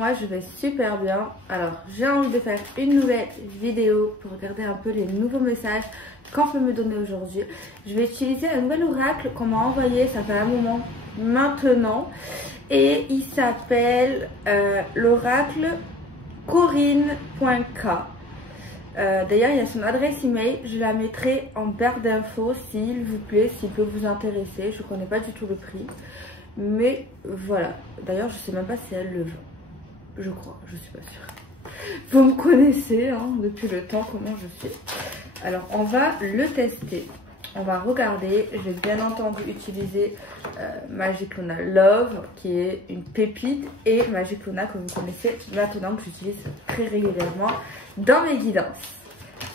Moi je vais super bien. Alors j'ai envie de faire une nouvelle vidéo pour regarder un peu les nouveaux messages qu'on peut me donner aujourd'hui. Je vais utiliser un nouvel oracle qu'on m'a envoyé, ça fait un moment maintenant. Et il s'appelle l'oracle Corinne.k. D'ailleurs il y a son adresse email, je la mettrai en barre d'infos s'il vous plaît, s'il peut vous intéresser. Je connais pas du tout le prix. Mais voilà. D'ailleurs je sais même pas si elle le vend. Je crois, je suis pas sûre. Vous me connaissez hein, depuis le temps comment je suis. Alors on va le tester. On va regarder. Je vais bien entendu utiliser Magic Luna Love qui est une pépite et Magic Luna que vous connaissez maintenant, que j'utilise très régulièrement dans mes guidances.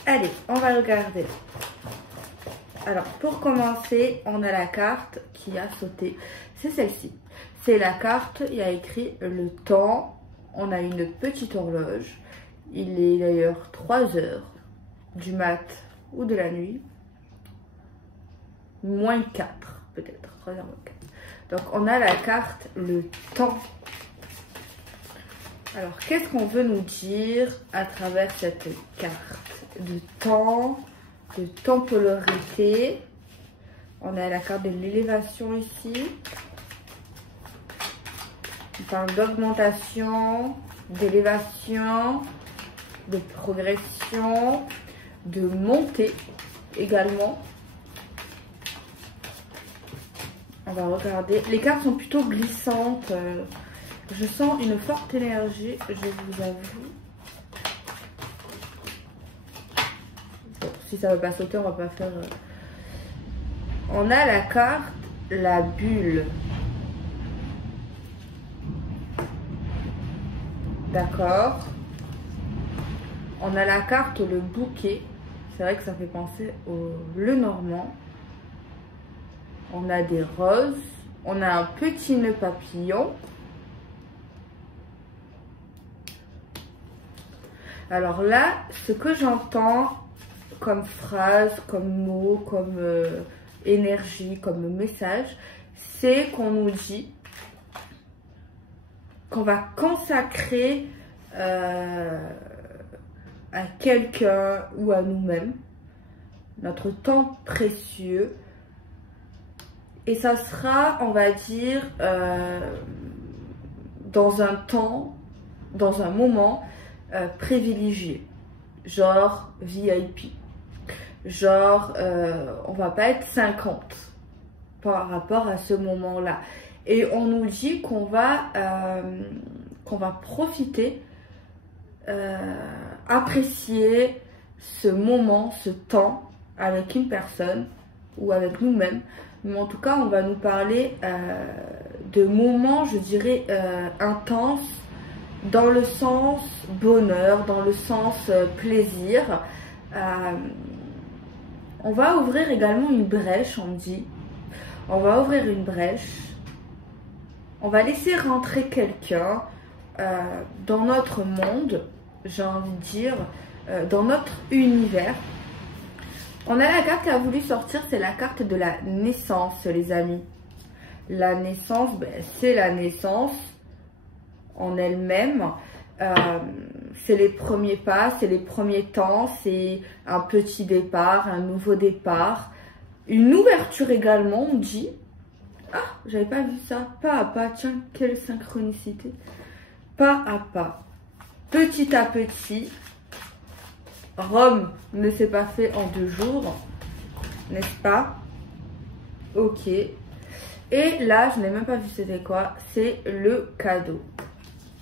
Allez, on va regarder. Alors pour commencer, on a la carte qui a sauté. C'est celle-ci. C'est la carte, il y a écrit le temps. On a une petite horloge. Il est d'ailleurs 3 heures du mat ou de la nuit. Moins 4 peut-être. 3 heures moins 4. Donc on a la carte le temps. Alors qu'est-ce qu'on veut nous dire à travers cette carte de temps, de temporalité. On a la carte de l'élévation ici. On parle d'augmentation, d'élévation, de progression, de montée également. On va regarder. Les cartes sont plutôt glissantes. Je sens une forte énergie, je vous avoue. Bon, si ça ne va pas sauter, on va pas faire... On a la carte, la bulle. D'accord. On a la carte le bouquet. C'est vrai que ça fait penser au Lenormand. On a des roses. On a un petit nœud papillon. Alors là, ce que j'entends comme phrase, comme mot, comme énergie, comme message, c'est qu'on nous dit qu'on va consacrer à quelqu'un ou à nous-mêmes notre temps précieux, et ça sera, on va dire, dans un temps, dans un moment privilégié, genre VIP, genre on va pas être 50 par rapport à ce moment-là. Et on nous dit qu'on va profiter, apprécier ce moment, ce temps avec une personne ou avec nous-mêmes. Mais en tout cas, on va nous parler de moments, je dirais, intenses, dans le sens bonheur, dans le sens plaisir. On va ouvrir également une brèche, on me dit. On va ouvrir une brèche. On va laisser rentrer quelqu'un dans notre monde, j'ai envie de dire, dans notre univers. On a la carte qui a voulu sortir, c'est la carte de la naissance, les amis. La naissance, ben, c'est la naissance en elle-même. C'est les premiers pas, c'est les premiers temps, c'est un petit départ, un nouveau départ. Une ouverture également, on dit. Ah, j'avais pas vu ça. Pas à pas, tiens, quelle synchronicité. Pas à pas. Petit à petit. Rome ne s'est pas fait en 2 jours. N'est-ce pas? Ok. Et là, je n'ai même pas vu c'était quoi. C'est le cadeau.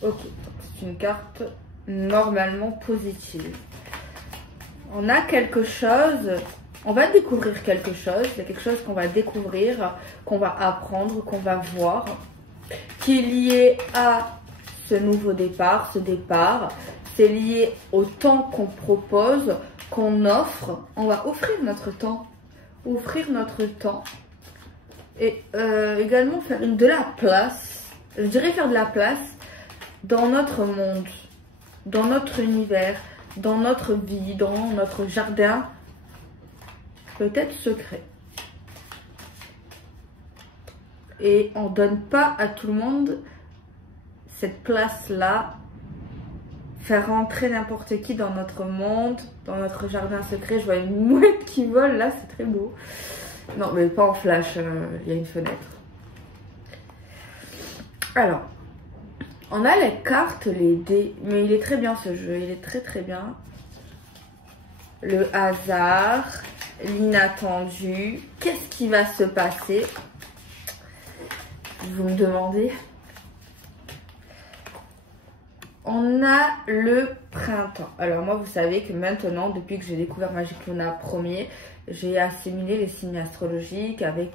Ok. C'est une carte normalement positive. On a quelque chose... On va découvrir quelque chose, il y a quelque chose qu'on va découvrir, qu'on va apprendre, qu'on va voir, qui est lié à ce nouveau départ, ce départ. C'est lié au temps qu'on propose, qu'on offre. On va offrir notre temps, et également faire de la place, je dirais faire de la place dans notre monde, dans notre univers, dans notre vie, dans notre jardin. Peut-être secret. Et on donne pas à tout le monde cette place-là, faire rentrer n'importe qui dans notre monde, dans notre jardin secret. Je vois une mouette qui vole là, c'est très beau. Non, mais pas en flash, il y a une fenêtre. Alors, on a les cartes, les dés, mais il est très bien ce jeu, il est très très bien. Le hasard, l'inattendu, qu'est-ce qui va se passer? Vous me demandez. On a le printemps. Alors moi, vous savez que maintenant, depuis que j'ai découvert Magic Luna premier, j'ai assimilé les signes astrologiques avec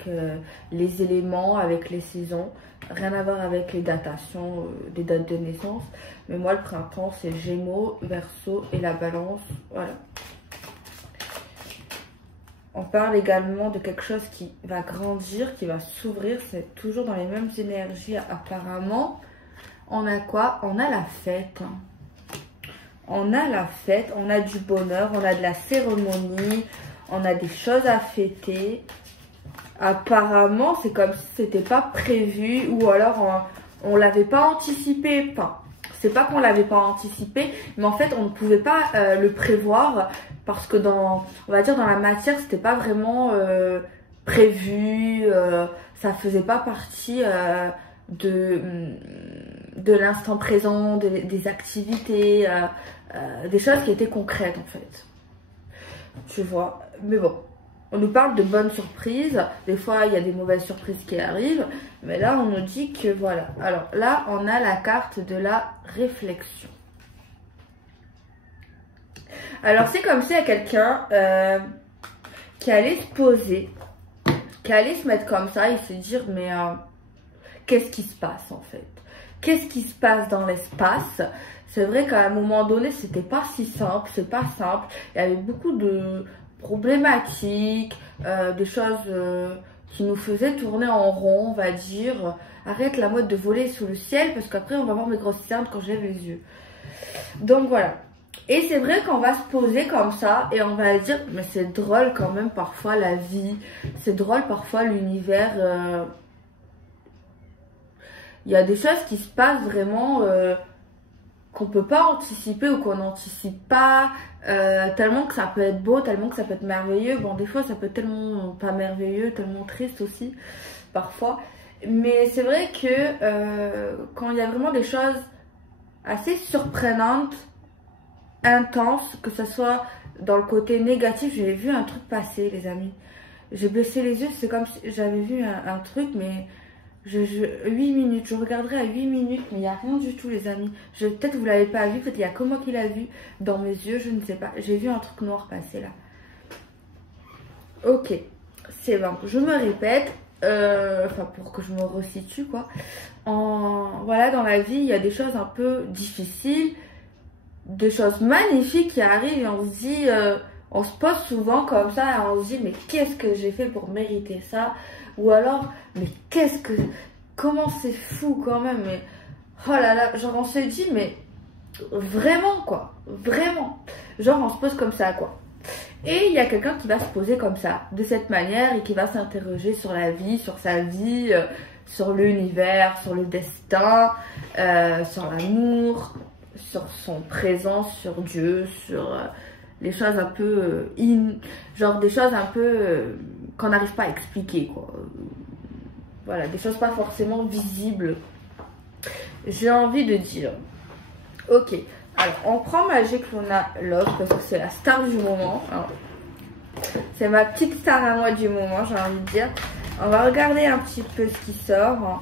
les éléments, avec les saisons. Rien à voir avec les datations, des dates de naissance. Mais moi, le printemps, c'est Gémeaux, Verseau et la Balance. Voilà. On parle également de quelque chose qui va grandir, qui va s'ouvrir. C'est toujours dans les mêmes énergies apparemment. On a quoi? On a la fête. On a la fête, on a du bonheur, on a de la cérémonie, on a des choses à fêter. Apparemment, c'est comme si c'était pas prévu ou alors on l'avait pas anticipé. Enfin, c'est pas qu'on l'avait pas anticipé, mais en fait, on ne pouvait pas le prévoir parce que on va dire dans la matière, c'était pas vraiment prévu, ça faisait pas partie de l'instant présent, des activités, des choses qui étaient concrètes en fait. Tu vois, mais bon. On nous parle de bonnes surprises. Des fois, il y a des mauvaises surprises qui arrivent. Mais là, on nous dit que voilà. Alors là, on a la carte de la réflexion. Alors, c'est comme s'il y a quelqu'un qui allait se poser, qui allait se mettre comme ça et se dire, mais qu'est-ce qui se passe en fait? Qu'est-ce qui se passe dans l'espace? C'est vrai qu'à un moment donné, c'était pas si simple. C'est pas simple. Il y avait beaucoup de problématiques, des choses qui nous faisaient tourner en rond, on va dire. Arrête la mode de voler sous le ciel parce qu'après on va voir mes grosses cernes quand je lève les yeux. Donc voilà. Et c'est vrai qu'on va se poser comme ça et on va dire, mais c'est drôle quand même parfois la vie, c'est drôle parfois l'univers. Il y a des choses qui se passent vraiment qu'on peut pas anticiper ou qu'on n'anticipe pas, tellement que ça peut être beau, tellement que ça peut être merveilleux. Bon, des fois ça peut être tellement pas merveilleux, tellement triste aussi parfois, mais c'est vrai que quand il y a vraiment des choses assez surprenantes, intenses, que ce soit dans le côté négatif. J'ai vu un truc passer, les amis, j'ai baissé les yeux, c'est comme si j'avais vu un truc, mais 8 minutes, je regarderai à 8 minutes, mais il n'y a rien du tout, les amis. Peut-être vous ne l'avez pas vu, peut-être il n'y a que moi qui l'a vu dans mes yeux, je ne sais pas. J'ai vu un truc noir passer là. Ok, c'est bon, je me répète, enfin pour que je me resitue quoi. Voilà, dans la vie, il y a des choses un peu difficiles, des choses magnifiques qui arrivent et on se dit, on se pose souvent comme ça et on se dit, mais qu'est-ce que j'ai fait pour mériter ça? Ou alors, mais comment c'est fou quand même, mais oh là là, genre on se dit, mais vraiment quoi, vraiment, genre on se pose comme ça quoi. Et il y a quelqu'un qui va se poser comme ça, de cette manière, et qui va s'interroger sur la vie, sur sa vie, sur l'univers, sur le destin, sur l'amour, sur son présent, sur Dieu, sur les choses un peu genre des choses un peu qu'on n'arrive pas à expliquer quoi. Voilà, des choses pas forcément visibles. J'ai envie de dire. Ok, alors on prend Magic Luna Love parce que c'est la star du moment. C'est ma petite star à moi du moment, j'ai envie de dire. On va regarder un petit peu ce qui sort hein,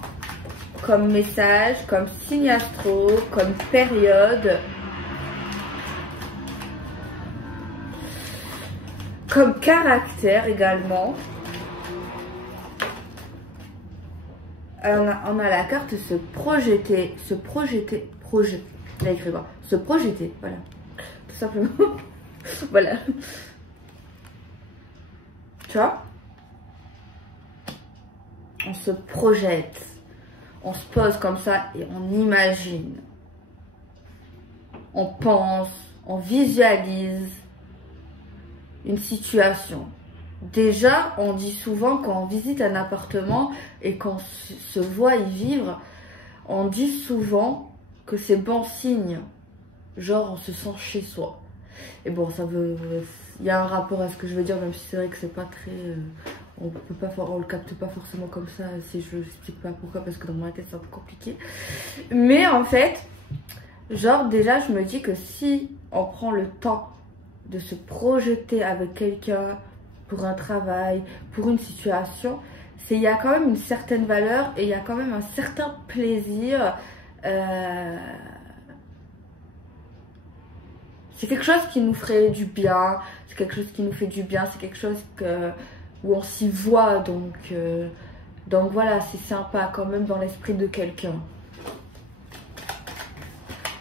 comme message, comme signe astro, comme période, comme caractère également. On a la carte se projeter, voilà, tout simplement. Voilà, tu vois, on se projette, on se pose comme ça et on imagine, on pense, on visualise une situation. Déjà, on dit souvent quand on visite un appartement et qu'on se voit y vivre, on dit souvent que c'est bon signe. Genre, on se sent chez soi. Et bon, ça veut... Il y a un rapport à ce que je veux dire, même si c'est vrai que c'est pas très... on peut pas, on le capte pas forcément comme ça, si je n'explique pas pourquoi, parce que dans ma tête c'est un peu compliqué. Mais en fait, genre déjà je me dis que si on prend le temps de se projeter avec quelqu'un pour un travail, pour une situation, il y a quand même une certaine valeur et il y a quand même un certain plaisir. C'est quelque chose qui nous ferait du bien, c'est quelque chose qui nous fait du bien, c'est quelque chose où on s'y voit, donc voilà, c'est sympa quand même dans l'esprit de quelqu'un.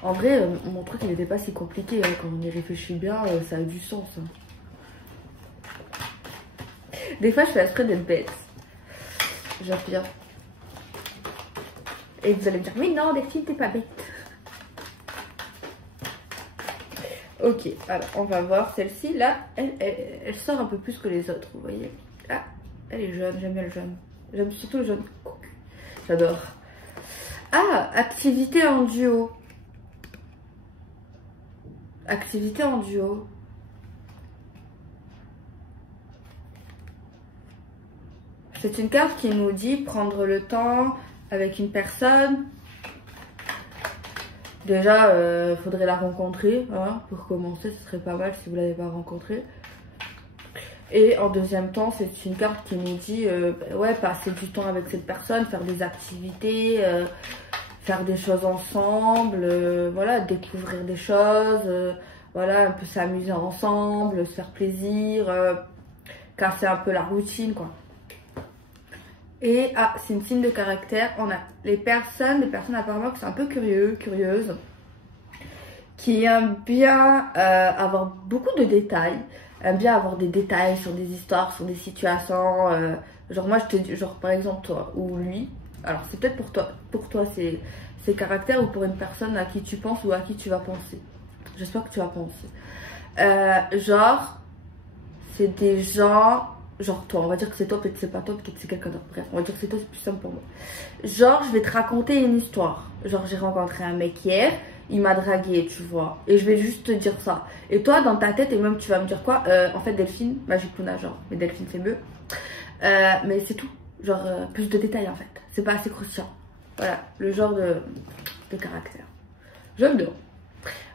En vrai, mon truc il n'était pas si compliqué, hein. Quand on y réfléchit bien, ça a du sens. Hein. Des fois je fais exprès d'être bête, j'affirme. Et vous allez me dire, mais non Delphine, t'es pas bête. Ok, alors on va voir celle-ci. Là, elle sort un peu plus que les autres, vous voyez. Ah, elle est jaune, j'aime bien le jaune. J'aime surtout le jaune cocu. J'adore. Ah, activité en duo. Activité en duo. C'est une carte qui nous dit prendre le temps avec une personne. Déjà, faudrait la rencontrer, hein, pour commencer, ce serait pas mal si vous ne l'avez pas rencontrée. Et en deuxième temps, c'est une carte qui nous dit, ouais, passer du temps avec cette personne, faire des activités, faire des choses ensemble, voilà, découvrir des choses, voilà, un peu s'amuser ensemble, se faire plaisir, casser un peu la routine, quoi. Et ah, c'est une signe de caractère. On a les personnes apparemment qui sont un peu curieuses, qui aiment bien avoir beaucoup de détails, aiment bien avoir des détails sur des histoires, sur des situations. Genre moi je te dis, genre par exemple toi ou lui. Alors c'est peut-être pour toi c'est caractère ou pour une personne à qui tu penses ou à qui tu vas penser. J'espère que tu vas penser. Genre c'est des gens. Genre toi, on va dire que c'est toi, peut-être que c'est pas toi, peut-être que c'est quelqu'un d'autre. Bref, on va dire que c'est toi, c'est plus simple pour moi. Genre, je vais te raconter une histoire. Genre, j'ai rencontré un mec hier, il m'a dragué, tu vois. Et je vais juste te dire ça. Et toi, dans ta tête, et même tu vas me dire quoi en fait, Delphine, Magic Luna, genre. Mais Delphine, c'est mieux. Mais c'est tout. Genre, plus de détails en fait. C'est pas assez croustillant. Voilà, le genre de caractère. J'aime bien.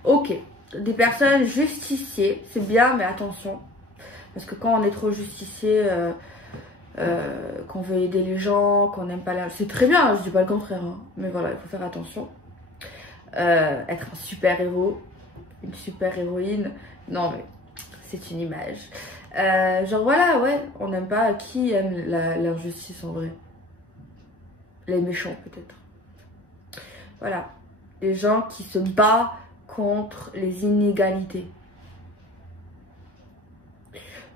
Ok. Des personnes justiciées, c'est bien, mais attention. Parce que quand on est trop justicier, qu'on veut aider les gens, qu'on n'aime pas la... C'est très bien, hein, je dis pas le contraire. Hein, mais voilà, il faut faire attention. Être un super héros, une super héroïne. Non mais, c'est une image. Genre voilà, ouais, on n'aime pas... Qui aime l'injustice en vrai? Les méchants peut-être. Voilà. Les gens qui se battent contre les inégalités.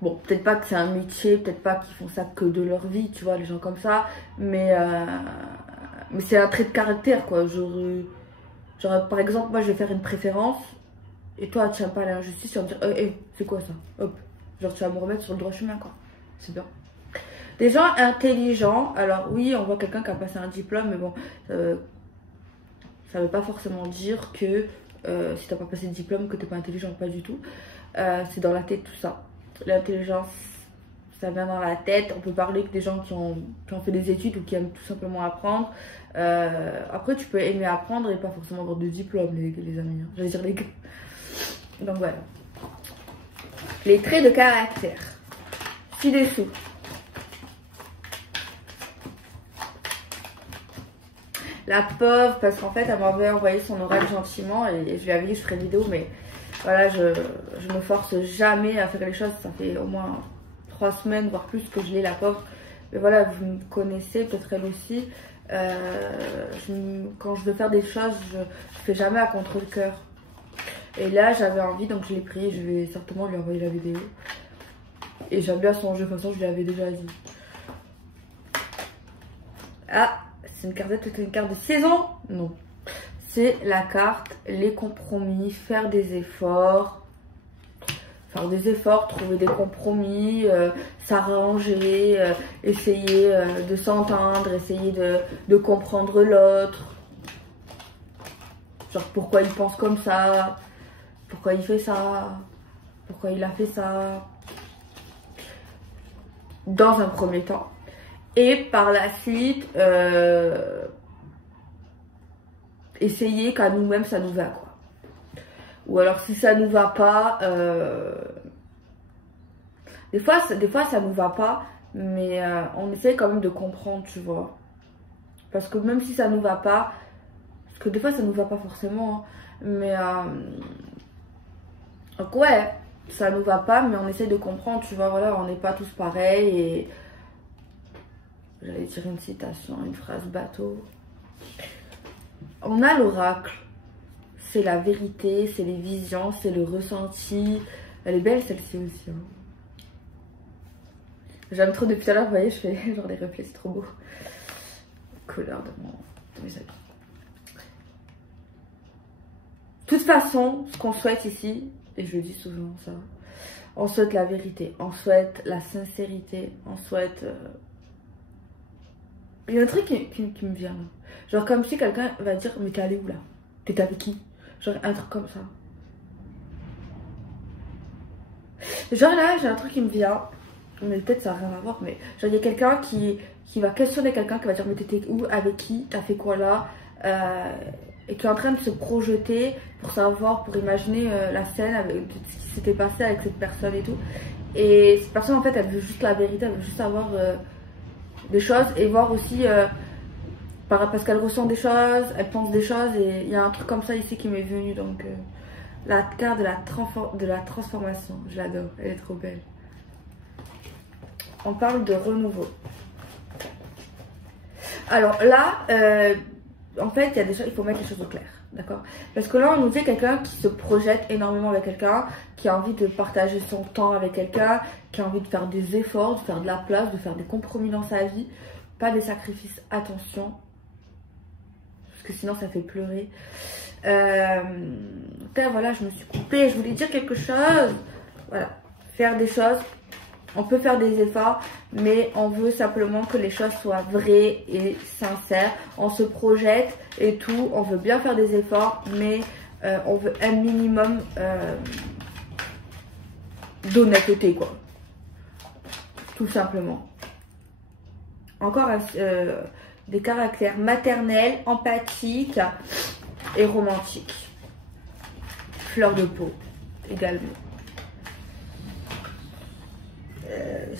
Bon, peut-être pas que c'est un métier, peut-être pas qu'ils font ça que de leur vie, tu vois, les gens comme ça. Mais c'est un trait de caractère, quoi. Genre, par exemple, moi, je vais faire une préférence. Et toi, tu n'aimes pas l'injustice, tu vas me dire, hey, c'est quoi ça? Hop. Genre, tu vas me remettre sur le droit chemin, quoi. C'est bien. Des gens intelligents. Alors, oui, on voit quelqu'un qui a passé un diplôme, mais bon, ça veut pas forcément dire que si t'as pas passé de diplôme, que t'es pas intelligent, pas du tout. C'est dans la tête, tout ça. L'intelligence, ça vient dans la tête. On peut parler que des gens qui ont fait des études ou qui aiment tout simplement apprendre. Après, tu peux aimer apprendre et pas forcément avoir de diplôme, les amis. Hein. J'allais dire les gars. Donc voilà. Les traits de caractère. Ci-dessous. La pauvre, parce qu'en fait, elle m'avait envoyé son oral gentiment et je lui avais dit que je ferais une vidéo, mais voilà, je me force jamais à faire les choses. Ça fait au moins 3 semaines, voire plus, que je l'ai, la pauvre. Mais voilà, vous me connaissez, peut-être elle aussi. Quand je veux faire des choses, je fais jamais à contre-le-cœur. Et là, j'avais envie, donc je l'ai pris. Je vais certainement lui envoyer la vidéo. Et j'aime bien son jeu, de toute façon, je lui avais déjà dit. Ah, c'est une carte de saison? Non. C'est la carte, les compromis, faire des efforts. Trouver des compromis, s'arranger, essayer de s'entendre, essayer de comprendre l'autre. Genre pourquoi il pense comme ça, pourquoi il fait ça, pourquoi il a fait ça. Dans un premier temps. Et par la suite, essayer qu'à nous-mêmes ça nous va quoi. Ou alors si ça nous va pas, des fois ça nous va pas, mais on essaie quand même de comprendre, tu vois. Parce que même si ça nous va pas, parce que des fois ça nous va pas forcément, hein, mais donc ouais, ça nous va pas, mais on essaie de comprendre, tu vois, voilà, on n'est pas tous pareils et j'allais dire une citation, une phrase bateau. On a l'oracle, c'est la vérité, c'est les visions, c'est le ressenti. Elle est belle celle-ci aussi. Hein. J'aime trop depuis tout à l'heure, vous voyez, je fais genre des reflets, c'est trop beau. Couleur de mes habits. De toute façon, ce qu'on souhaite ici, et je le dis souvent ça, on souhaite la vérité, on souhaite la sincérité, on souhaite... Il y a un truc qui me vient là. Genre comme si quelqu'un va dire, mais t'es allé où là? T'es avec qui? Genre un truc comme ça. Genre là, j'ai un truc qui me vient. Mais peut-être ça n'a rien à voir, mais genre il y a quelqu'un qui va questionner quelqu'un qui va dire mais t'étais où, avec qui, t'as fait quoi là, et qui est en train de se projeter pour savoir, pour imaginer la scène avec ce qui s'était passé avec cette personne et tout. Et cette personne en fait elle veut juste la vérité, elle veut juste savoir des choses et voir aussi parce qu'elle ressent des choses, elle pense des choses et il y a un truc comme ça ici qui m'est venu donc la carte de la transformation, je l'adore, elle est trop belle. On parle de renouveau. Alors là, en fait, il y a des choses, il faut mettre les choses au clair, d'accord? Parce que là, on nous dit quelqu'un qui se projette énormément avec quelqu'un, qui a envie de partager son temps avec quelqu'un, qui a envie de faire des efforts, de faire de la place, de faire des compromis dans sa vie, pas des sacrifices, attention, parce que sinon ça fait pleurer. Voilà, je me suis coupée, je voulais dire quelque chose, voilà, faire des choses. On peut faire des efforts, mais on veut simplement que les choses soient vraies et sincères. On se projette et tout, on veut bien faire des efforts, mais on veut un minimum d'honnêteté, quoi. Tout simplement. Encore des caractères maternels, empathiques et romantiques. Fleur de peau, également.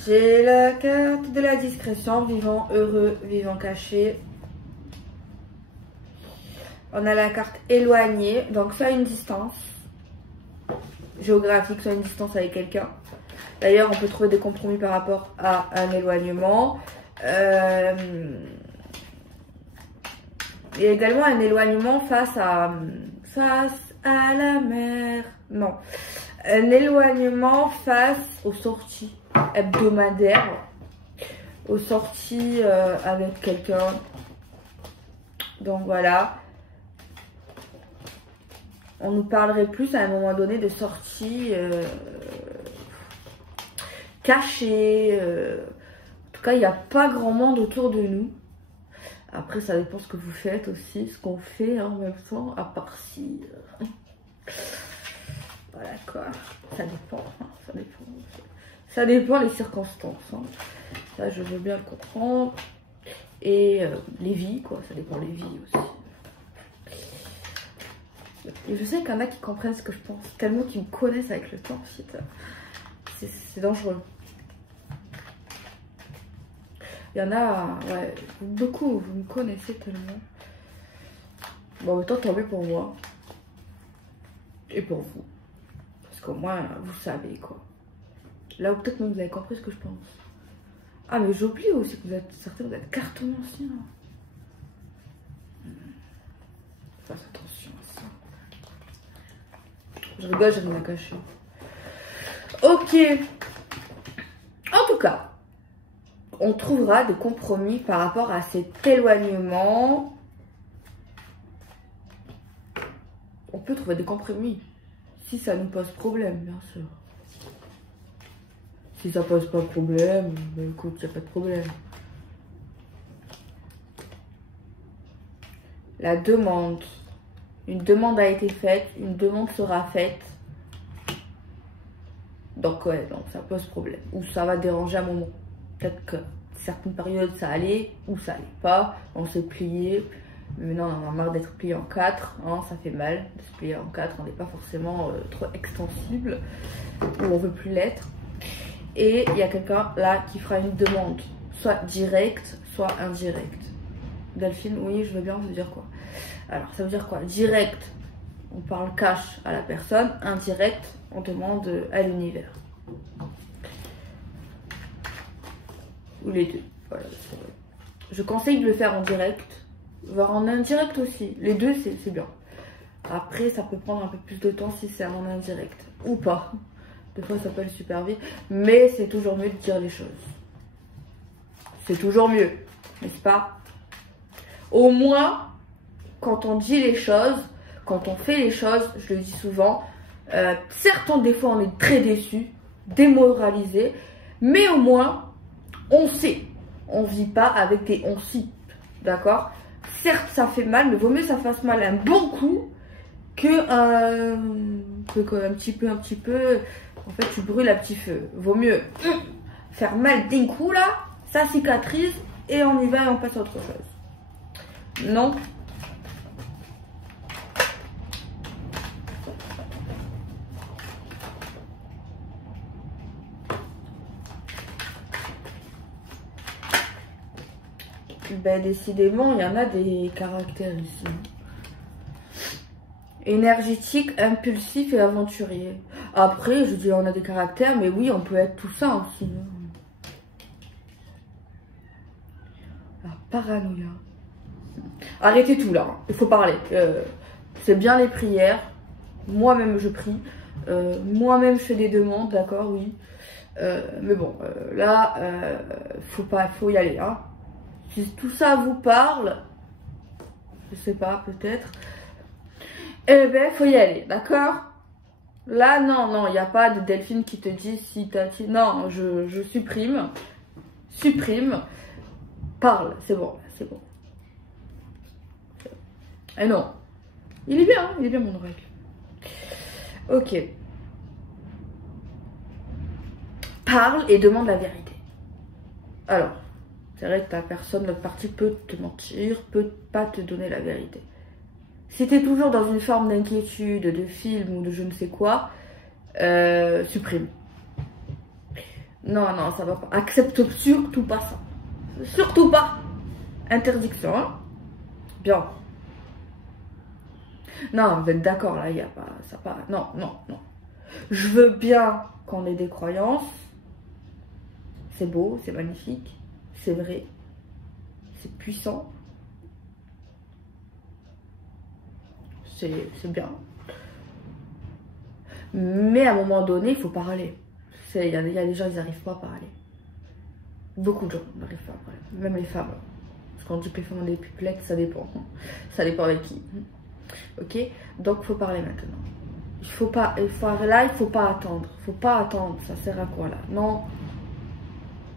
J'ai la carte de la discrétion, vivant heureux, vivant caché. On a la carte éloignée, donc soit une distance géographique, soit une distance avec quelqu'un. D'ailleurs, on peut trouver des compromis par rapport à un éloignement. Et également un éloignement face à la mer. Non. Un éloignement face aux sorties hebdomadaires, aux sorties avec quelqu'un. Donc voilà. On nous parlerait plus à un moment donné de sorties cachées. En tout cas, il n'y a pas grand monde autour de nous. Après, ça dépend ce que vous faites aussi, ce qu'on fait hein, en même temps, à part si... Voilà quoi, ça dépend, hein, ça dépend. Ça dépend les circonstances. Hein. Ça, je veux bien le comprendre. Et les vies, quoi, ça dépend les vies aussi. Et je sais qu'il y en a qui comprennent ce que je pense, tellement qu'ils me connaissent avec le temps, c'est dangereux. Il y en a, ouais, beaucoup, vous me connaissez tellement. Bon, en même temps, tant mieux pour moi. Et pour vous. Parce qu'au moins, vous savez, quoi. Là où peut-être même vous avez compris ce que je pense. Ah, mais j'oublie aussi que vous êtes, certains, vous êtes cartomanciens. Faites attention à ça. Je rigole, j'ai rien à cacher. Ok. En tout cas, on trouvera des compromis par rapport à cet éloignement. On peut trouver des compromis si ça nous pose problème, bien sûr. Si ça pose pas de problème, ben écoute, il n'y a pas de problème. La demande. Une demande a été faite, une demande sera faite. Donc ouais, donc ça pose problème. Ou ça va déranger un moment. Peut-être que certaines périodes ça allait, ou ça allait pas. On s'est plié. Mais maintenant on en a marre d'être plié en 4. Hein, ça fait mal de se plier en 4. On n'est pas forcément trop extensible. Ou on veut plus l'être. Et il y a quelqu'un là qui fera une demande. Soit directe, soit indirecte. Delphine, oui, je veux bien, ça veut dire quoi? Alors, ça veut dire quoi? Direct, on parle cash à la personne. Indirect, on demande à l'univers. Ou les deux. Voilà, je conseille de le faire en direct, voire en indirect aussi. Les deux, c'est bien. Après, ça peut prendre un peu plus de temps si c'est en indirect. Ou pas. Des fois, ça peut aller super vite. Mais c'est toujours mieux de dire les choses. C'est toujours mieux, n'est-ce pas? Au moins, quand on dit les choses, quand on fait les choses, je le dis souvent, certes, des fois, on est très déçu, démoralisé, mais au moins, on sait. On ne vit pas avec des on sait, d'accord? Certes, ça fait mal, mais vaut mieux que ça fasse mal un bon coup que un petit peu, en fait, tu brûles à petit feu. Vaut mieux faire mal d'un coup, là, ça cicatrise, et on y va et on passe à autre chose. Non. Ben, décidément, il y en a des caractères ici. Énergétique, impulsif et aventurier. Après, je dis on a des caractères, mais oui, on peut être tout ça aussi. La paranoïa. Arrêtez tout là, il faut parler. C'est bien les prières. Moi-même, je prie. Moi-même, je fais des demandes, d'accord, oui. Mais bon, là, faut y aller, hein. Si tout ça vous parle, je sais pas, peut-être, eh ben, faut y aller, d'accord? Là, non, il n'y a pas de Delphine qui te dit si t'as... Non, je supprime. Supprime. Parle, c'est bon, c'est bon. Eh non. Il est bien mon oracle. Ok. Parle et demande la vérité. Alors, c'est vrai que ta personne, l'autre partie peut te mentir, peut pas te donner la vérité. Si tu es toujours dans une forme d'inquiétude, de film ou de je ne sais quoi, supprime. Non, ça va pas. Accepte surtout pas ça. Surtout pas. Interdiction, hein. Bien. Non, vous êtes d'accord, là, il n'y a pas... Ça pas... Non. Je veux bien qu'on ait des croyances. C'est beau, c'est magnifique, c'est vrai, c'est puissant. C'est bien. Mais à un moment donné, il faut parler. Il y a des gens, ils n'arrivent pas à parler. Beaucoup de gens n'arrivent pas à parler. Même les femmes. Parce qu'on dit que les femmes ont des pipelettes, ça dépend. Ça dépend avec qui. Ok? Donc, il faut parler maintenant. Il faut pas attendre. Il faut pas attendre. Ça sert à quoi là? Non.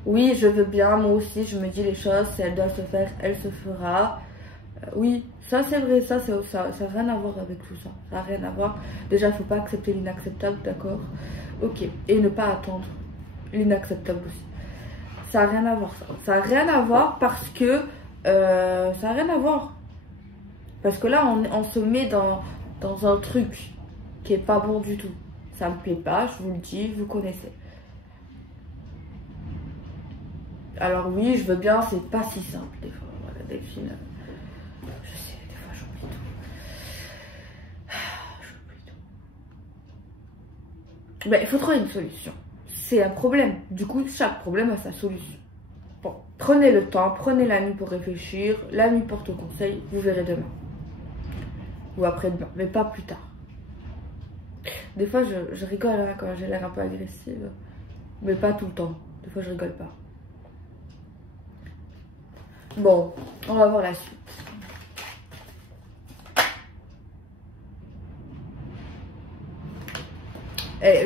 Oui, je veux bien. Moi aussi, je me dis les choses. Si elle doit se faire, elle se fera. Oui, ça c'est vrai, ça n'a rien à voir avec tout ça. Ça n'a rien à voir. Déjà, il ne faut pas accepter l'inacceptable, d'accord? Ok, et ne pas attendre l'inacceptable aussi. Ça n'a rien à voir, ça. Ça n'a rien à voir parce que... ça n'a rien à voir. Parce que là, on se met dans un truc qui est pas bon du tout. Ça me plaît pas, je vous le dis, vous connaissez. Alors oui, je veux bien, c'est pas si simple des fois. Voilà, Delphine... Je sais, des fois j'oublie tout. Ben, il faut trouver une solution. C'est un problème. Du coup, chaque problème a sa solution. Bon, prenez le temps, prenez la nuit pour réfléchir. La nuit porte conseil, vous verrez demain. Ou après-demain, mais pas plus tard. Des fois, je rigole hein, quand j'ai l'air un peu agressive. Mais pas tout le temps. Des fois, je rigole pas. Bon, on va voir la suite.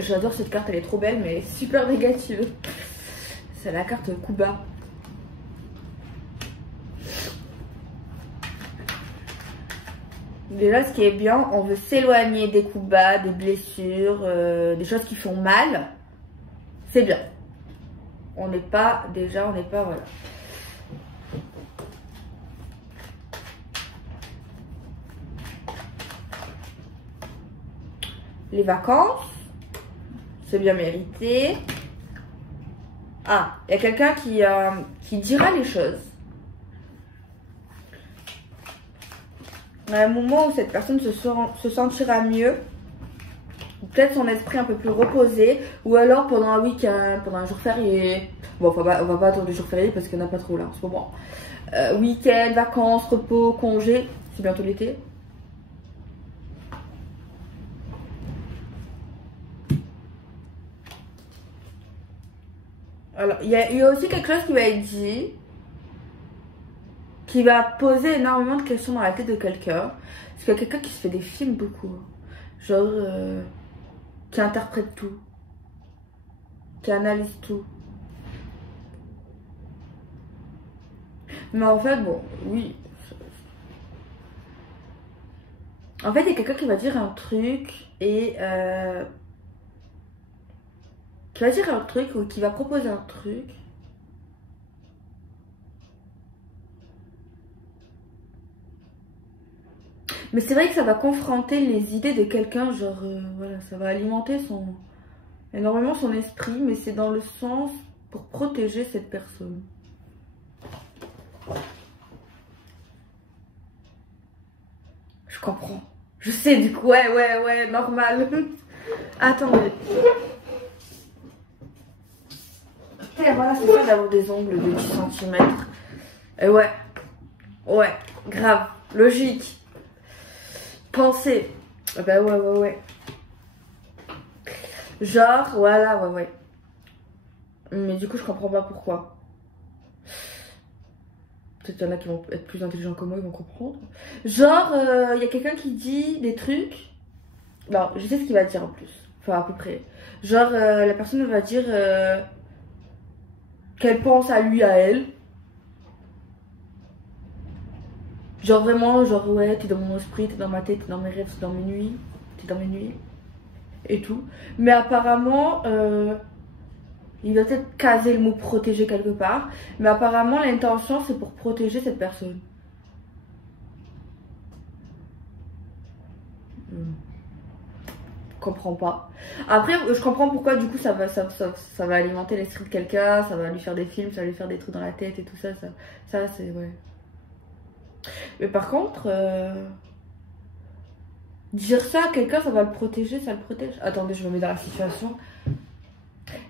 J'adore cette carte, elle est trop belle, mais super négative. C'est la carte Kuba. Déjà, ce qui est bien, on veut s'éloigner des coups bas, des blessures, des choses qui font mal. C'est bien. On n'est pas, déjà, on n'est pas, voilà. Les vacances, c'est bien mérité. Ah, il y a quelqu'un qui dira les choses. À un moment où cette personne se sentira mieux, peut-être son esprit un peu plus reposé, ou alors pendant un week-end, pendant un jour férié. Bon, on va pas attendre les jours fériés parce qu'il n'y en a pas trop là en ce moment. Week-end, vacances, repos, congé, c'est bientôt l'été. Alors, il y a aussi quelque chose qui va être dit, qui va poser énormément de questions dans la tête de quelqu'un. Parce qu'il y a quelqu'un qui se fait des films beaucoup. Genre, qui interprète tout. Qui analyse tout. Mais en fait, bon, oui. En fait, il y a quelqu'un qui va dire un truc et... qui va dire un truc ou qui va proposer un truc. Mais c'est vrai que ça va confronter les idées de quelqu'un, genre, voilà, ça va alimenter énormément son esprit, mais c'est dans le sens pour protéger cette personne. Je comprends. Je sais du coup, ouais, normal. Attendez. Et voilà, c'est ça d'avoir des ongles de 10 cm. Et ouais, grave, logique. Penser. Bah ouais. Genre, voilà, ouais. Mais du coup, je comprends pas pourquoi. Peut-être qu'il y en a qui vont être plus intelligents que moi, ils vont comprendre. Genre, il y a quelqu'un qui dit des trucs. Non, je sais ce qu'il va dire en plus. Enfin, à peu près. Genre, la personne va dire qu'elle pense à lui, à elle. Genre vraiment, genre ouais, t'es dans mon esprit, t'es dans ma tête, t'es dans mes rêves, t'es dans mes nuits. T'es dans mes nuits. Et tout. Mais apparemment, il va peut-être caser le mot protéger quelque part. Mais apparemment, l'intention, c'est pour protéger cette personne. Je comprends pas. Après, je comprends pourquoi du coup ça va alimenter l'esprit de quelqu'un, ça va lui faire des films, ça va lui faire des trucs dans la tête et tout ça. Ça c'est ouais. Mais par contre, dire ça à quelqu'un, ça va le protéger, ça le protège. Attendez, je me mets dans la situation.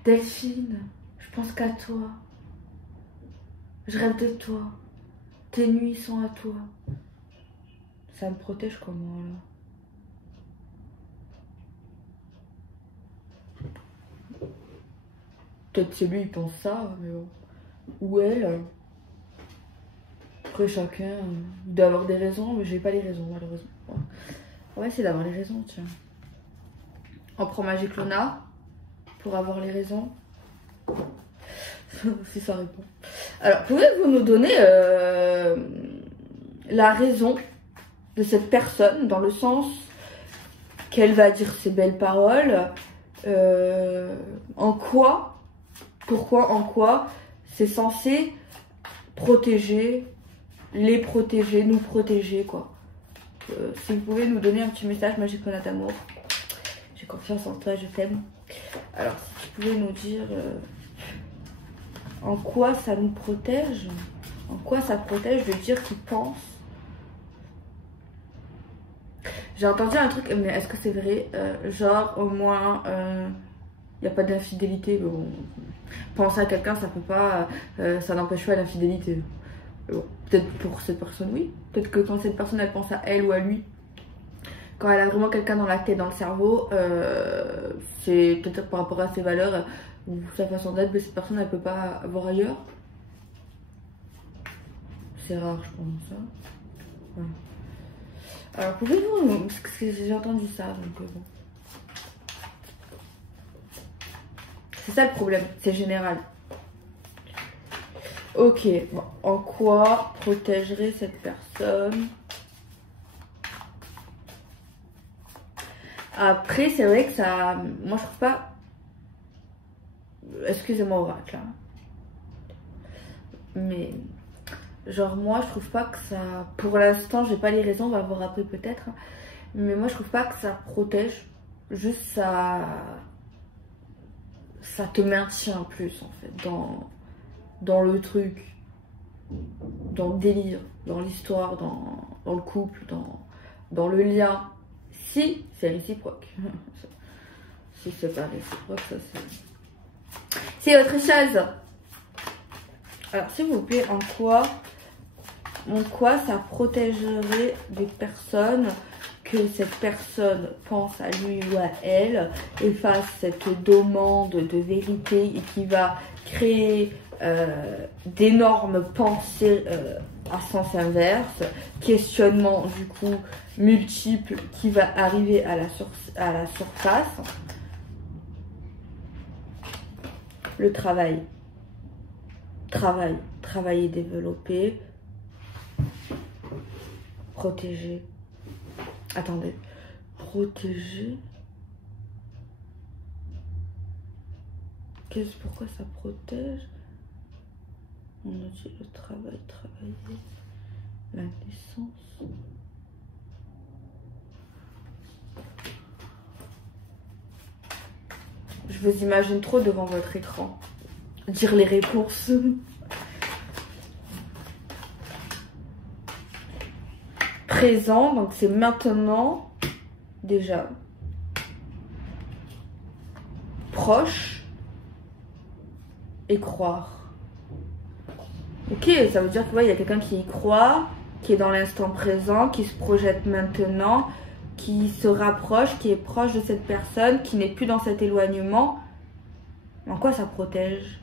Delphine, je pense qu'à toi. Je rêve de toi. Tes nuits sont à toi. Ça me protège comment là? Peut-être c'est lui, il pense ça, mais bon. Ou elle. Après, chacun il doit avoir des raisons, mais j'ai pas les raisons, malheureusement. On va essayer d'avoir les raisons, tiens. On prend Magic Luna pour avoir les raisons. Si ça répond. Alors, pouvez-vous nous donner la raison de cette personne, dans le sens qu'elle va dire ces belles paroles, en quoi, pourquoi, en quoi c'est censé protéger, les protéger, nous protéger, quoi. Si vous pouvez nous donner un petit message, Magic Luna d'amour. J'ai confiance en toi, je t'aime. Alors, si tu pouvais nous dire en quoi ça nous protège, en quoi ça protège de dire qu'il pense. J'ai entendu un truc, mais est-ce que c'est vrai? Genre, au moins, il n'y a pas d'infidélité. Bon, penser à quelqu'un, ça peut pas, ça n'empêche pas l'infidélité. Bon, peut-être pour cette personne, oui. Peut-être que quand cette personne, elle pense à elle ou à lui, quand elle a vraiment quelqu'un dans la tête, dans le cerveau, c'est peut-être par rapport à ses valeurs ou sa façon d'être, mais cette personne, elle peut pas avoir ailleurs. C'est rare, je pense. Hein. Ouais. Alors, pouvez-vous... Parce que j'ai entendu ça, donc bon. C'est ça le problème, c'est général. Ok, bon. En quoi protégerait cette personne Après, c'est vrai que ça... Moi, je trouve pas... Excusez-moi, oracle. Hein. Mais... Genre, moi, je trouve pas que ça... Pour l'instant, j'ai pas les raisons, on va voir après peut-être. Hein. Mais moi, je trouve pas que ça protège. Juste, ça te maintient plus, en fait, dans le truc. Dans le délire, dans l'histoire, dans le couple, dans le lien. Si c'est réciproque. Si c'est pas réciproque, ça c'est autre chose. Alors s'il vous plaît, en quoi ça protégerait des personnes que cette personne pense à lui ou à elle et fasse cette demande de vérité et qui va créer d'énormes pensées à sens inverse, questionnement du coup multiple qui va arriver à la surface. Le travail et développer, protéger. Attendez, protéger. Pourquoi ça protège? On a dit le travail, travailler, la naissance. Je vous imagine trop devant votre écran. Dire les réponses. Présent, donc c'est maintenant déjà. Proche et croire. Ok, ça veut dire qu'il y a quelqu'un qui y croit, qui est dans l'instant présent, qui se projette maintenant, qui se rapproche, qui est proche de cette personne, qui n'est plus dans cet éloignement. En quoi ça protège?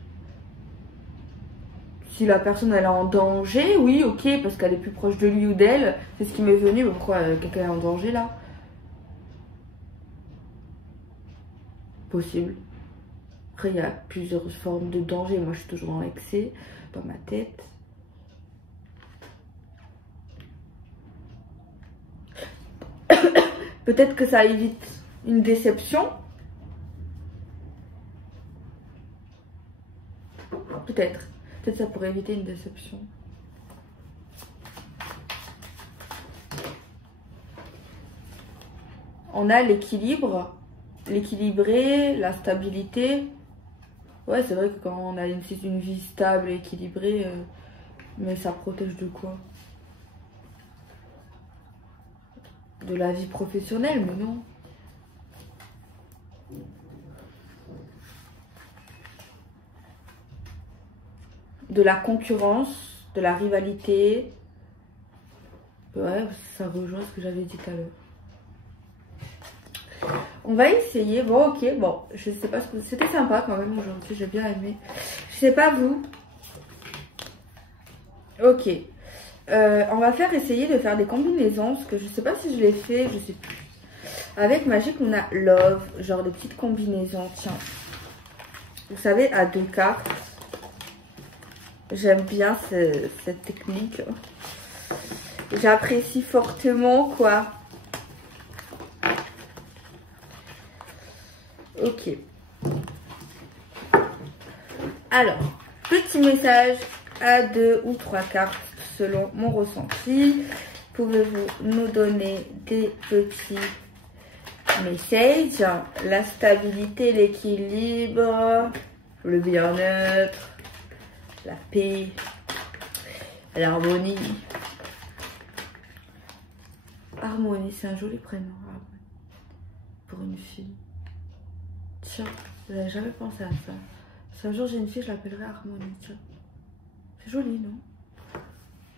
Si la personne elle est en danger, oui, ok, parce qu'elle est plus proche de lui ou d'elle, c'est ce qui m'est venu, mais pourquoi quelqu'un est en danger là? Possible. Après, il y a plusieurs formes de danger. Moi, je suis toujours dans l'excès, dans ma tête. Peut-être que ça évite une déception. Peut-être. Peut-être ça pourrait éviter une déception. On a l'équilibre, l'équilibré, la stabilité. Ouais, c'est vrai que quand on a une vie stable et équilibrée, mais ça protège de quoi? De la vie professionnelle, mais non. De la concurrence, de la rivalité. Ouais, ça rejoint ce que j'avais dit tout à l'heure. On va essayer. Bon, ok, bon, je sais pas ce que... C'était sympa quand même aujourd'hui, j'ai bien aimé. Je sais pas vous. Ok. On va essayer de faire des combinaisons, parce que je sais pas si je l'ai fait, je sais plus. Avec Magic, on a Love, genre des petites combinaisons, tiens. Vous savez, à 2 cartes. J'aime bien cette technique. J'apprécie fortement, quoi. Ok. Alors, petit message à 2 ou 3 cartes selon mon ressenti. Pouvez-vous nous donner des petits messages? La stabilité, l'équilibre, le bien-être, la paix, l'harmonie. Harmonie, c'est un joli prénom. Pour une fille. Tiens, j'avais jamais pensé à ça. Si un jour j'ai une fille, je l'appellerai Harmonie. Tiens. C'est joli, non?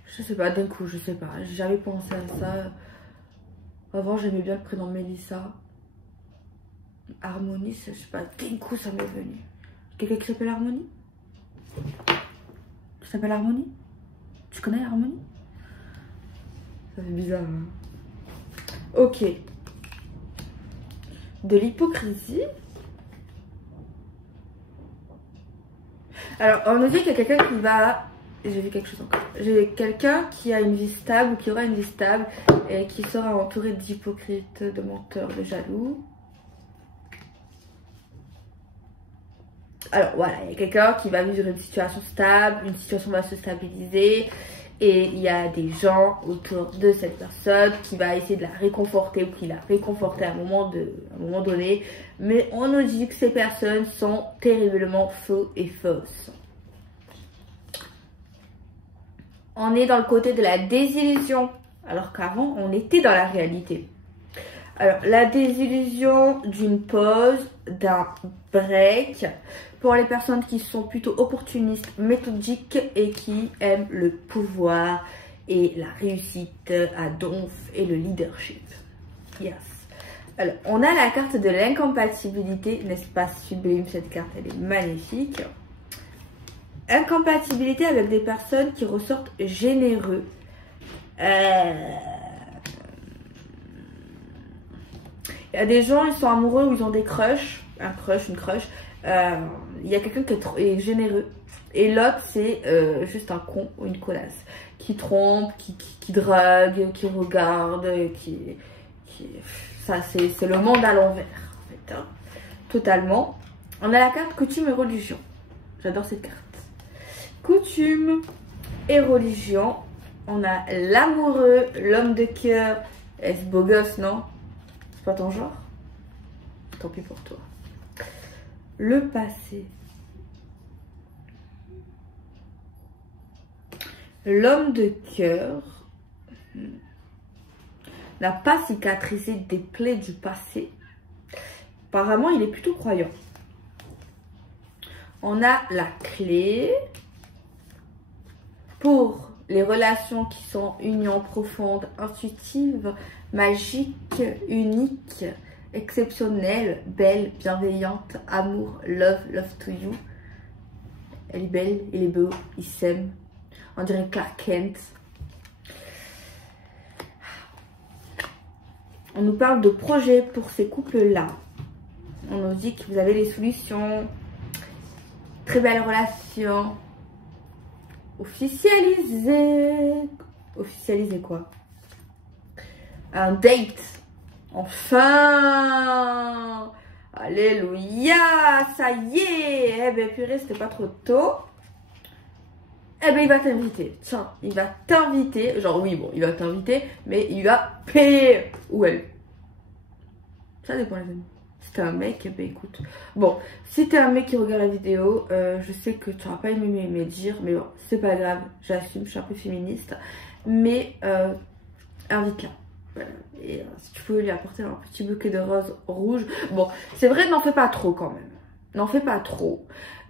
Je sais pas, d'un coup, je sais pas. J'ai jamais pensé à ça. Avant, j'aimais bien le prénom Mélissa. Harmonie, je sais pas, d'un coup, ça m'est venu. Quelqu'un qui s'appelle Harmonie? Tu t'appelles Harmonie? Tu connais Harmonie? Ça fait bizarre, hein? Ok. De l'hypocrisie. Alors, on nous dit qu'il y a quelqu'un qui va j'ai vu quelque chose encore. J'ai quelqu'un qui a une vie stable ou qui aura une vie stable et qui sera entouré d'hypocrites, de menteurs, de jaloux. Alors voilà, il y a quelqu'un qui va vivre une situation stable, une situation va se stabiliser et il y a des gens autour de cette personne qui va essayer de la réconforter ou qui l'a réconforté à un moment donné. Mais on nous dit que ces personnes sont terriblement faux et fausses. On est dans le côté de la désillusion, alors qu'avant, on était dans la réalité. Alors, la désillusion d'une pause, d'un break, pour les personnes qui sont plutôt opportunistes, méthodiques et qui aiment le pouvoir et la réussite à donf et le leadership. Yes. Alors, on a la carte de l'incompatibilité, n'est-ce pas sublime cette carte, elle est magnifique. Incompatibilité avec des personnes qui ressortent généreux. Il y a des gens, ils sont amoureux ou ils ont des crushs. Un crush, une crush. Il y a quelqu'un qui est généreux. Et l'autre, c'est juste un con ou une connasse. Qui trompe, qui drague, qui regarde, ça, c'est le monde à l'envers, en fait. Hein. Totalement. On a la carte coutume et religion. J'adore cette carte. Coutume et religion. On a l'amoureux, l'homme de cœur. Est-ce beau gosse, non? C'est pas ton genre? Tant pis pour toi. Le passé. L'homme de cœur n'a pas cicatrisé des plaies du passé. Apparemment, il est plutôt croyant. On a la clé pour les relations qui sont union profonde, intuitive, magique, unique, exceptionnelle, belle, bienveillante, amour, love to you. Elle est belle, il est beau, il s'aime. On dirait Clark Kent. On nous parle de projets pour ces couples-là. On nous dit que vous avez les solutions. Très belle relation. Officialiser. Officialiser quoi? Un date. Enfin. Alléluia. Ça y est. Eh ben purée, c'était pas trop tôt. Eh ben il va t'inviter. Tiens, il va t'inviter. Genre oui, bon, il va t'inviter. Mais il va payer. Ou elle. Ça dépend les amis. Si t'es un mec, eh ben écoute. Bon, si t'es un mec qui regarde la vidéo, je sais que tu n'auras pas aimé me dire, mais bon, c'est pas grave, j'assume, je suis un peu féministe. Mais invite-la. Voilà. Et si tu pouvais lui apporter un petit bouquet de roses rouges. Bon, c'est vrai, n'en fais pas trop quand même. N'en fais pas trop.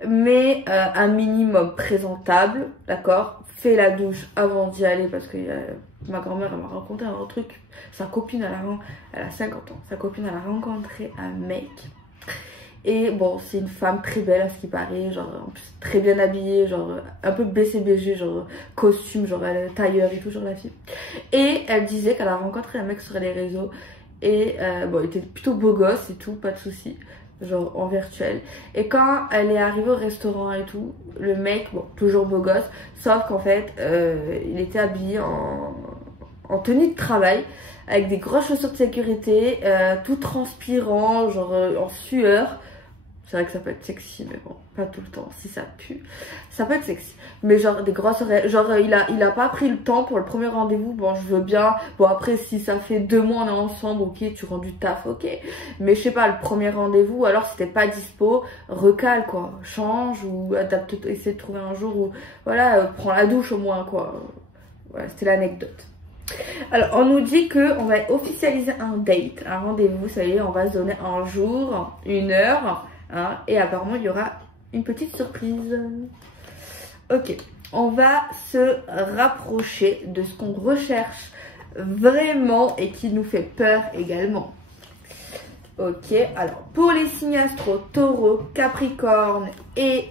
Mais un minimum présentable, d'accord? Fais la douche avant d'y aller parce que ma grand-mère m'a raconté un truc. Sa copine, elle a 50 ans. Sa copine, elle a rencontré un mec. Et bon, c'est une femme très belle à ce qui paraît. Genre, en plus, très bien habillée. Genre, un peu BCBG, genre costume, genre elle est tailleur et tout, genre la fille. Et elle disait qu'elle a rencontré un mec sur les réseaux. Et bon, il était plutôt beau gosse et tout, pas de soucis. Genre en virtuel. Et quand elle est arrivée au restaurant et tout, le mec, bon, toujours beau gosse, sauf qu'en fait, il était habillé en tenue de travail, avec des grosses chaussures de sécurité, tout transpirant, genre en sueur. C'est vrai que ça peut être sexy, mais bon, pas tout le temps. Si ça pue, ça peut être sexy. Mais genre des grosses oreilles. Genre il a pas pris le temps pour le premier rendez-vous. Bon, je veux bien. Bon, après, si ça fait 2 mois on est ensemble, ok, tu rends du taf, ok. Mais je sais pas, le premier rendez-vous, alors si t'es pas dispo, recale quoi. Change ou adapte, essaie de trouver un jour où, voilà, prends la douche au moins quoi. Voilà, c'était l'anecdote. Alors, on nous dit qu'on va officialiser un date, un rendez-vous. Ça y est, on va se donner un jour, une heure. Hein, et apparemment il y aura une petite surprise. Ok, on va se rapprocher de ce qu'on recherche vraiment et qui nous fait peur également. Ok, alors pour les signes astro, Taureau, Capricorne et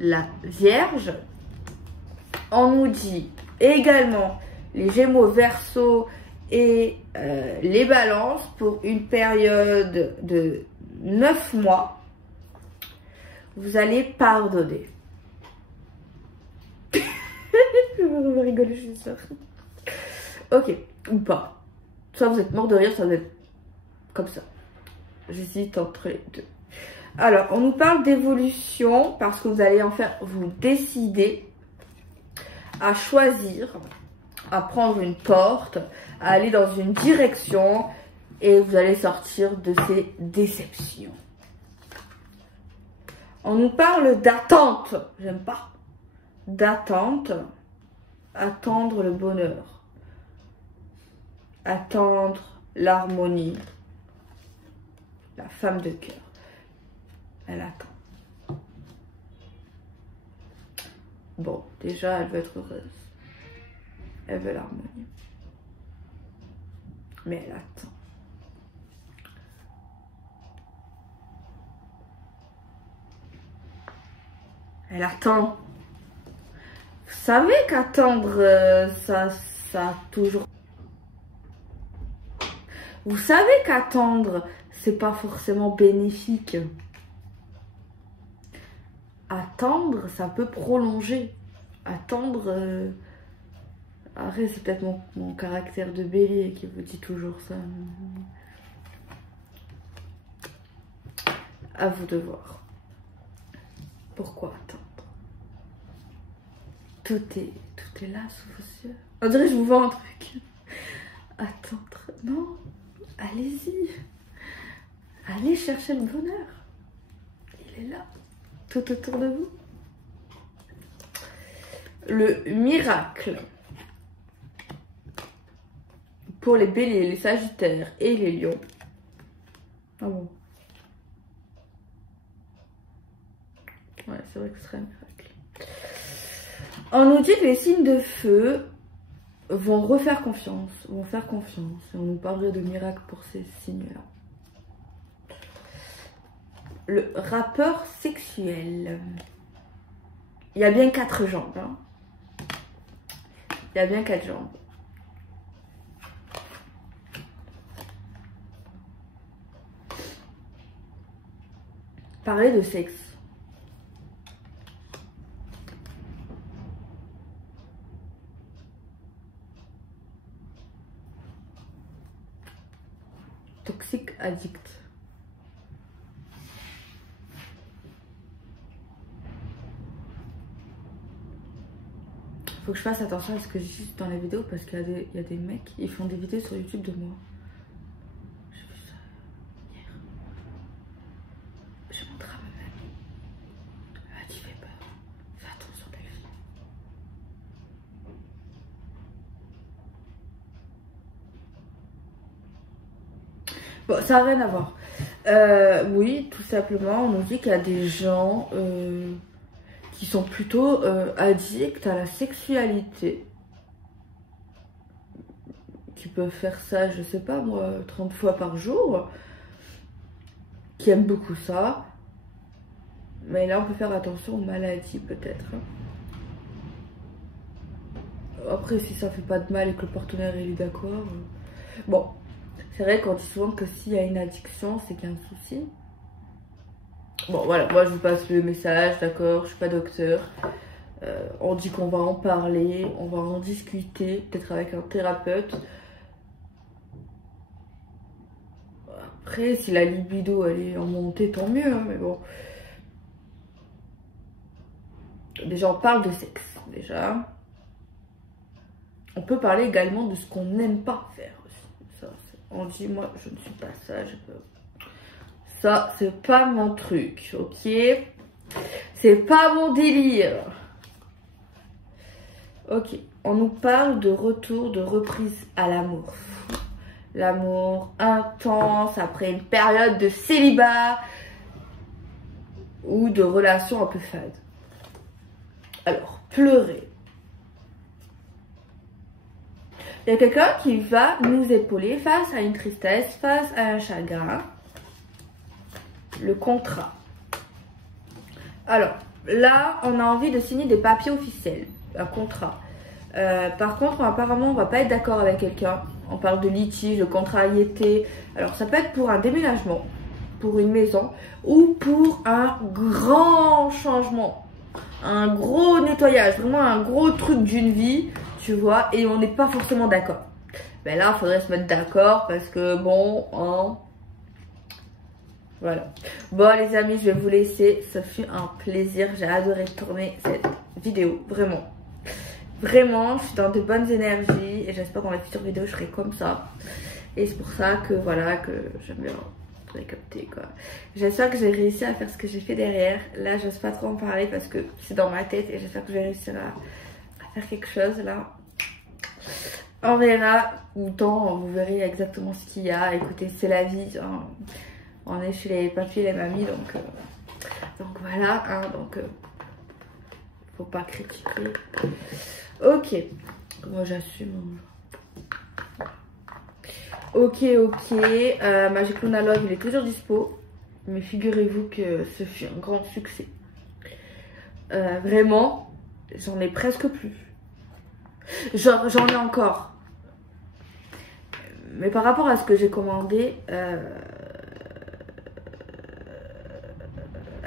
la Vierge, on nous dit également les Gémeaux, Verseau et les Balances pour une période de 9 mois. Vous allez pardonner. Je vais rigoler, je suis sûre. Ok, ou pas. Soit vous êtes mort de rire, soit vous êtes comme ça. J'hésite entre les deux. Alors, on nous parle d'évolution parce que vous allez en faire, vous décider à choisir, à prendre une porte, à aller dans une direction et vous allez sortir de ces déceptions. On nous parle d'attente, j'aime pas. D'attente, attendre le bonheur, attendre l'harmonie. La femme de cœur, elle attend. Bon, déjà, elle veut être heureuse. Elle veut l'harmonie. Mais elle attend. Elle attend. Vous savez qu'attendre, ça a toujours... Vous savez qu'attendre, c'est pas forcément bénéfique. Attendre, ça peut prolonger. Attendre... Après, c'est peut-être mon caractère de bélier qui vous dit toujours ça. À vous de voir. Pourquoi attendre? Tout est là sous vos yeux. On dirait que je vous vends un truc. Attendre. Non, allez-y. Allez chercher le bonheur. Il est là, tout autour de vous. Le miracle. Pour les béliers, les sagittaires et les lions. Ah bon. Ouais, c'est vrai que ce serait un miracle. On nous dit que les signes de feu vont refaire confiance, vont faire confiance. Et on nous parlerait de miracle pour ces signes-là. Le rappeur sexuel. Il y a bien 4 jambes. Hein. Il y a bien 4 jambes. Parler de sexe. Toxique addict. Faut que je fasse attention à ce que je dis dans les vidéos parce qu'il y a des mecs, ils font des vidéos sur YouTube de moi. J'ai vu ça hier. J'ai montré à ma mamie. Elle a dit fais peur. Fais attention des filles. Bon, ça n'a rien à voir. Oui, tout simplement, on nous dit qu'il y a des gens qui sont plutôt addicts à la sexualité. Qui peuvent faire ça, je sais pas moi, 30 fois par jour. Qui aiment beaucoup ça. Mais là, on peut faire attention aux maladies peut-être. Après, si ça fait pas de mal et que le partenaire est d'accord. Bon. C'est vrai qu'on dit souvent que s'il y a une addiction, c'est qu'il y a un souci. Bon, voilà, moi je vous passe le message, d'accord, je suis pas docteur. On dit qu'on va en parler, on va en discuter, peut-être avec un thérapeute. Après, si la libido elle est en montée, tant mieux, hein, mais bon. Déjà, on parle de sexe, déjà. On peut parler également de ce qu'on n'aime pas faire. Ça, on dit, moi, je ne suis pas ça, ça, c'est pas mon truc, ok? C'est pas mon délire. Ok, on nous parle de retour, de reprise à l'amour. L'amour intense après une période de célibat ou de relation un peu fade. Alors, pleurer. Il y a quelqu'un qui va nous épauler face à une tristesse, face à un chagrin. Le contrat. Alors, là, on a envie de signer des papiers officiels. Un contrat. Par contre, apparemment, on va pas être d'accord avec quelqu'un. On parle de litige, de contrariété. Alors, ça peut être pour un déménagement, pour une maison, ou pour un grand changement. un gros nettoyage, vraiment un gros truc d'une vie, tu vois, et on n'est pas forcément d'accord. Ben là, il faudrait se mettre d'accord parce que bon, hein, voilà. Bon les amis, je vais vous laisser. Ça fut un plaisir. J'ai adoré tourner cette vidéo. Vraiment. Vraiment, je suis dans de bonnes énergies. Et j'espère que dans les futures vidéos, je serai comme ça. Et c'est pour ça que voilà, que j'aime bien capter quoi. J'espère que j'ai réussi à faire ce que j'ai fait derrière. Là, j'ose pas trop en parler parce que c'est dans ma tête. Et j'espère que je vais réussir à faire quelque chose là. On verra. Ou tant, vous verrez exactement ce qu'il y a. Écoutez, c'est la vie. Hein. On est chez les papis et les mamies, donc voilà, hein, donc faut pas critiquer. Ok, moi j'assume. Ok, Magic Luna Love, il est toujours dispo, mais figurez-vous que ce fut un grand succès. Vraiment, j'en ai presque plus. Genre, j'en ai encore. Mais par rapport à ce que j'ai commandé,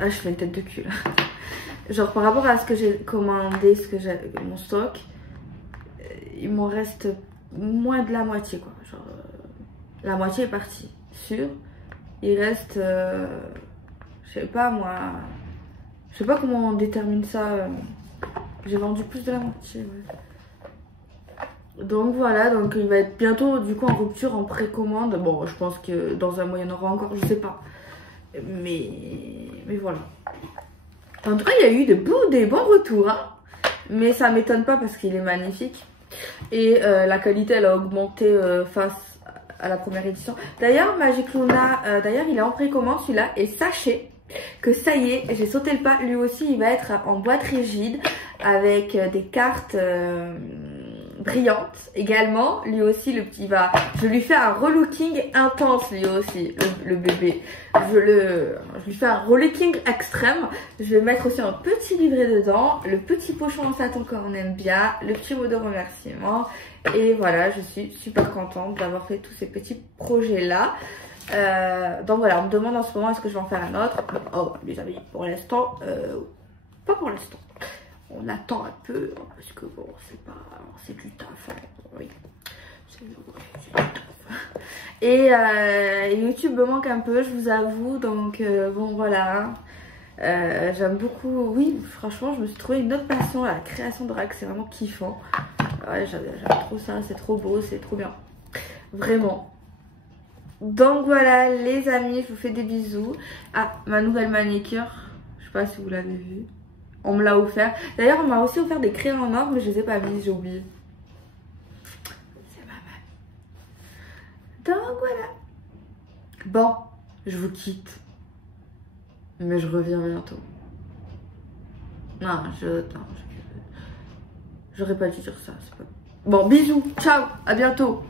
ah, je fais une tête de cul là. Genre par rapport à ce que j'ai commandé, ce que j'ai mon stock, il m'en reste moins de la moitié quoi. Genre la moitié est partie, sûr. Il reste, je sais pas moi, je sais pas comment on détermine ça. J'ai vendu plus de la moitié. Ouais. Donc voilà, donc il va être bientôt du coup en rupture, en précommande. Bon, je pense que dans un mois il y en aura encore, je sais pas. Mais voilà. En tout cas, il y a eu des bons retours. Hein. Mais ça m'étonne pas parce qu'il est magnifique. Et la qualité, elle a augmenté face à la première édition. D'ailleurs, Magic Luna, d'ailleurs, il est en précommande celui-là. Et sachez que ça y est, j'ai sauté le pas. Lui aussi, il va être en boîte rigide avec des cartes brillante également. Lui aussi, le petit va, je lui fais un relooking intense lui aussi, le bébé. Je lui fais un relooking extrême. Je vais mettre aussi un petit livret dedans, le petit pochon en satin qu'on aime bien, le petit mot de remerciement. Et voilà, je suis super contente d'avoir fait tous ces petits projets là. Donc voilà, on me demande en ce moment est-ce que je vais en faire un autre. Oh les amis, pour l'instant, pas pour l'instant. On attend un peu parce que bon, c'est du taf. Hein, oui, c'est du taf. Et YouTube me manque un peu, je vous avoue. Donc bon voilà. J'aime beaucoup. Oui, franchement, je me suis trouvé une autre passion à la création de racks. C'est vraiment kiffant. Ouais, j'aime trop ça. C'est trop beau, c'est trop bien. Vraiment. Donc voilà les amis, je vous fais des bisous. Ah, ma nouvelle manicure. Je sais pas si vous l'avez vue. On me l'a offert. D'ailleurs, on m'a aussi offert des crayons en or, mais je les ai pas mis, j'ai oublié. C'est ma main. Donc voilà. Bon, je vous quitte. Mais je reviens bientôt. Non, j'aurais pas dû dire ça. Pas... Bon, bisous. Ciao. À bientôt.